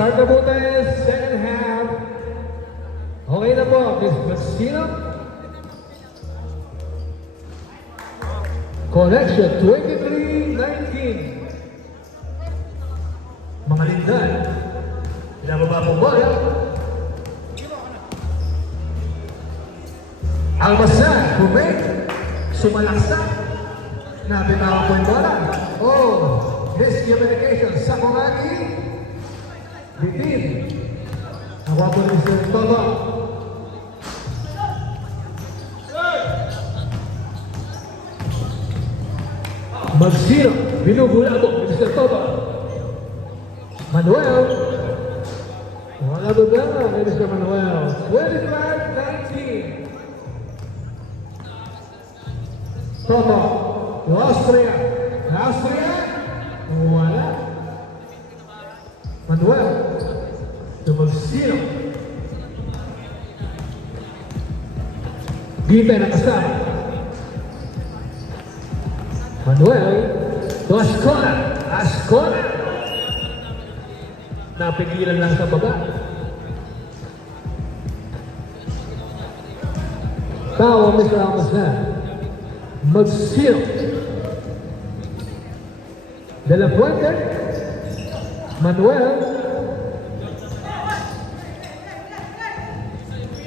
Mag-start na po tayo second half. Okay na po, Miss Messina. Connection 23-19. Mga lindan. Pinababa po bola. Almasan, Bumay. Sumalaksak. Nabitawan po yung bola. Oh, miscommunication. Sakuragi. Bitin. Nakuha po ni Mr. Toto. Magsino. Binubula po ni Mr. Toto. Manuel. Wala ba ba ni Mr. Manuel? 25-19. Toto. Austria. Austria. Wala. Manuel. Magsino. Gita na kasama. Manuel. To Ascona. Ascona. Napigilan lang sa baba. Tawa Mr. Almasan. Magsino. De La Fuente. Manuel.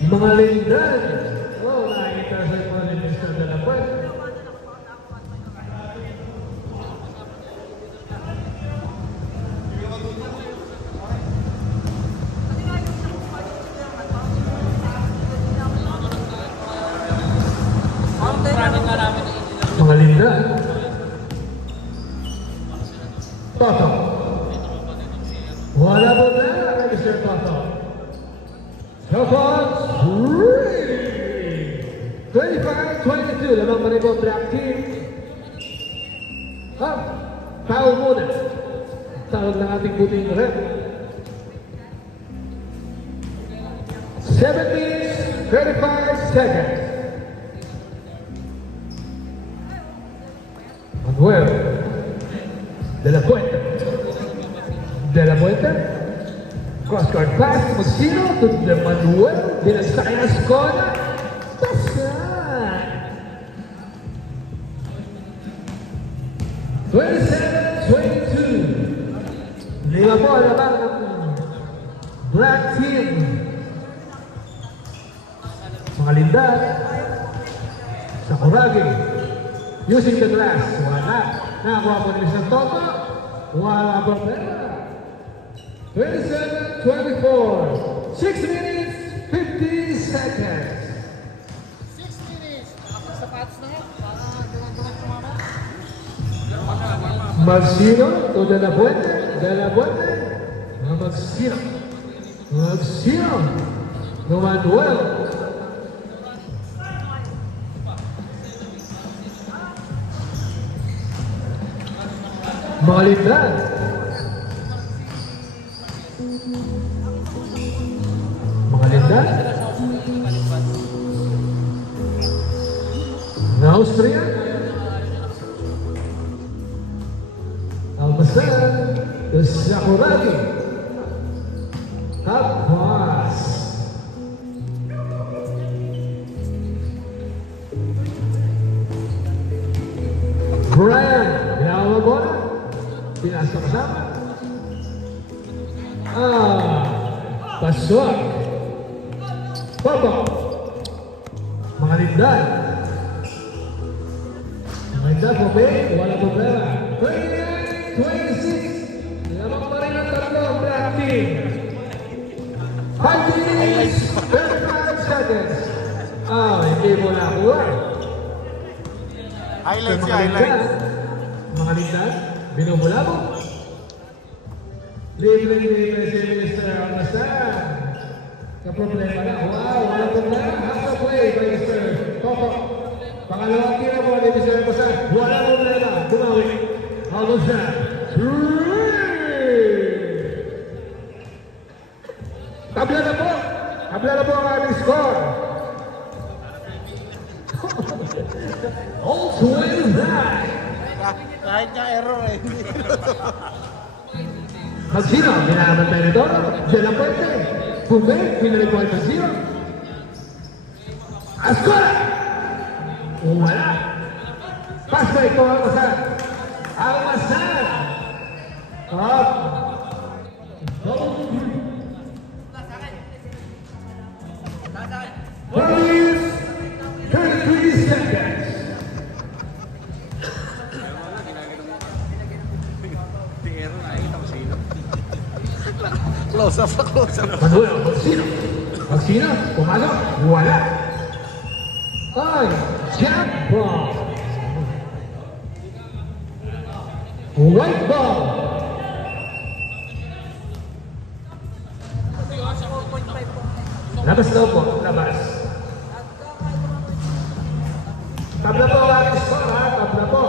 Mga lindan. Oh, nakikita mo ni Mr. De La Fuente. Mga lindan. Toto. Wala po na kay Mr. Toto. Shot 3! 25-22. Lamang pa rin po black team. Foul muna. Tawag ng ating puting rep. 7 minutes, 35 seconds. Manuel. De La Fuente. De La Fuente. Cross-court pass. Magsino to the Manuel. Binagsakin ang Ascona. Pasan. 27-22. Lima po ang labang ng black team. Mga lindan. Sakuragi. Using the glass. Wala. Nakakuha po ni Mr. Toto. Wala po pera. 27-24. 6 minutes, 50 seconds. 6 minutes. Sapatos na nga. Para gawang kumama. Magsino to De La Fuente. De La Fuente. Magsino. Magsino. No Manuel. Mga lindan. Mga lindan. Na Austria. Almasan. Sakuragi. Kapwas. Brian. Binawa bola. Pinasa kasama. Pasok. Papa. Mga lindan. Mga lindan po ba? Wala po pera. 28-26. Lamang pa rin ang tatlo ang black team. 5 minutes, 35 seconds. Hindi mo nakuha. Highlights, Mga lindan. Mga lindan. Binubula mo. Libre si Mr. Almasan. Kaproblema na. Wow, wala problema. Half the play by Mr. Toto. Pangalawang tira mo ni Mr. Almasan. Wala problema. Bumawi. Almasan. 3! Tabla na po. Tabla na po ang ating score. All 29. Kahit nga error eh. Magsino, binabantay nito. De La Puente. Pumbe, pinalik po ang Magsino. Ascola! Wala. Pass break po ang Almasan. Almasan! Up. Please, 33 seconds. Close up, close up. Manuel, Magsino. Magsino, pumasok. Wala. Ay, jump ball. White ball. Labas daw po, labas. Tabla po ang ating score, ha? Tabla po.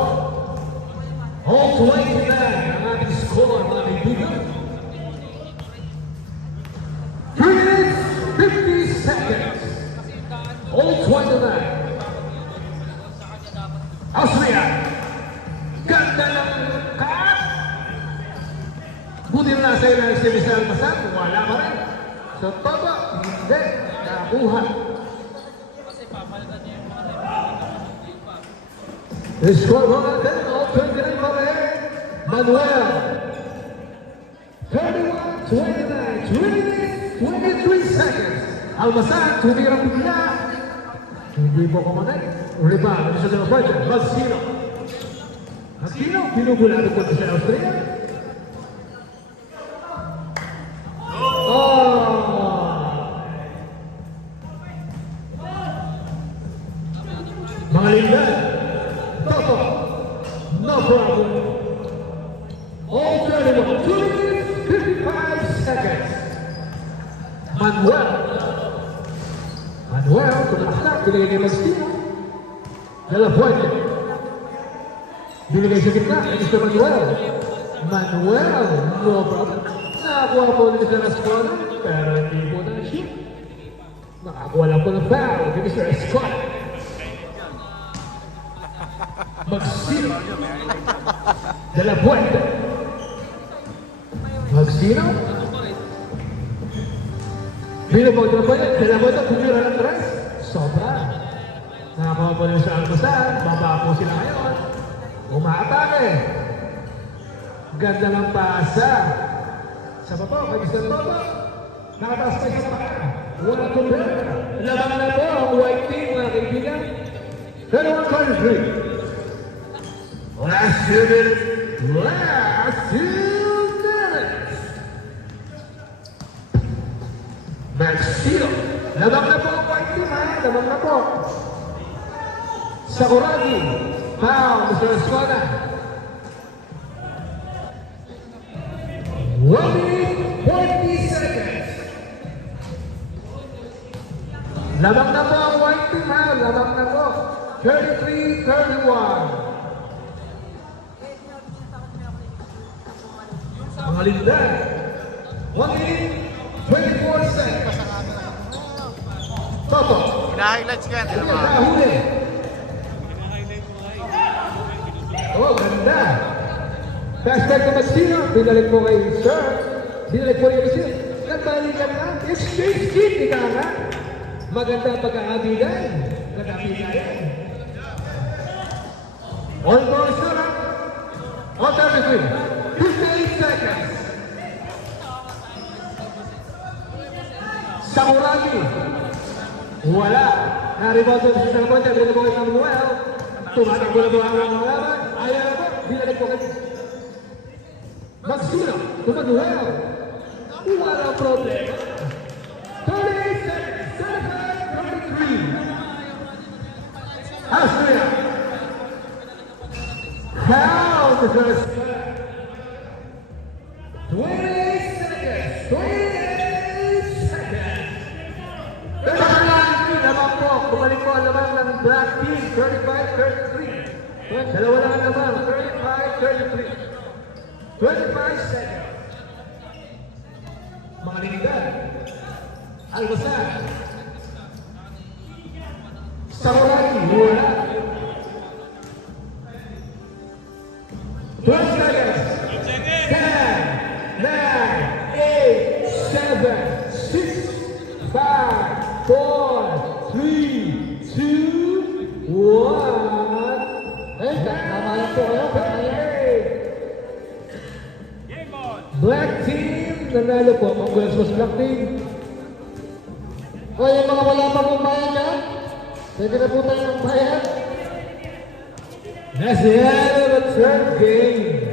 All 29 ang ating score, mga kaibigan. 3 minutes, 50 seconds. All 29. Austria. Ganda ng cut. Buti na sa ilang si Mr. Almasan, wala pa rin. So, Toto, hindi. Nakakuha. The score po natin, all 29 pa rin. Manuel. 31, 29, 23 seconds. Almasan, tumirang bigla. Hindi po kumanay. Rebound, isa sa point. Magsino. Magsino, pinugulado po sa Austria. Mga lindan. Toto. No problem. All 31, 2 minutes, 55 seconds. Manuel. Manuel, tumakas na, binigay kay Magsino. De La Puente. Binigay sa gitna, kay Mr. Manuel. Manuel, no problem. Nakakuha po nila sa Escola, pero hindi po na-shoot. Nakakuha lang po ng foul kay Mr. Escola. Magsino. De La Puente. Magsino. Binabog na po yun. De La Puente, kumira ng tres. Sobra. Nakakuha po nila sa Almasan. Baba po sila ngayon. Umaatake. Ganda ng pasa. Sa baba, kay Mr. Toto. Nakataas pa isang paka. Wala ko ba? Labang na po ang white team, mga kaibigan. 31-23. Last 2 minutes. Last 2 minutes. Magsino. Labang na po ang white team, ha? Labang na po. Sakuragi. Foul, Mr. Escola. 1 minute, 40 seconds. Labang na po ang white team, ha? Labang na po. 33-31. Mga lindan. 1 minute, 24 seconds. Toto. Hina-highlights ka yan, di Ano ba? nakahuli? Oh, ganda. Fast back to Magsino. Binalik po kay Sir. Binalik po kay Magsino. Nagbalikan na. Exchange kit, ika nga. Maganda ang pagkakabigan. Nagkabigayan. All goes to run. On 33. 58 seconds. Sakuragi. Wala. Naribaw doon sa San Ponte. Binalik po kay Samuel. Tumatakbo na po ang mga laban. Ayaw na po. Binalik po kay Magsino. Tumanuel. Walang problema. 38 seconds. 35-33. Austria. Foul the first. 28 seconds. 28 seconds. Naman po. Bumalik po ang laban ng Black Team. 35-33. Dalawa lang ang laban. 35-33. 25 seconds. Mga linigan. Almasan. Sakuragi. Wala. 12 seconds. 10, 9, 5, 4, 3, 2, 1. Eh, tama lang po kayo. Tama lang. Black team, nanalo po. Congrats po sa Black team. O, yung mga wala pa pong bayan dyan, pwede na po tayo ng bayan. That's the end of the third game.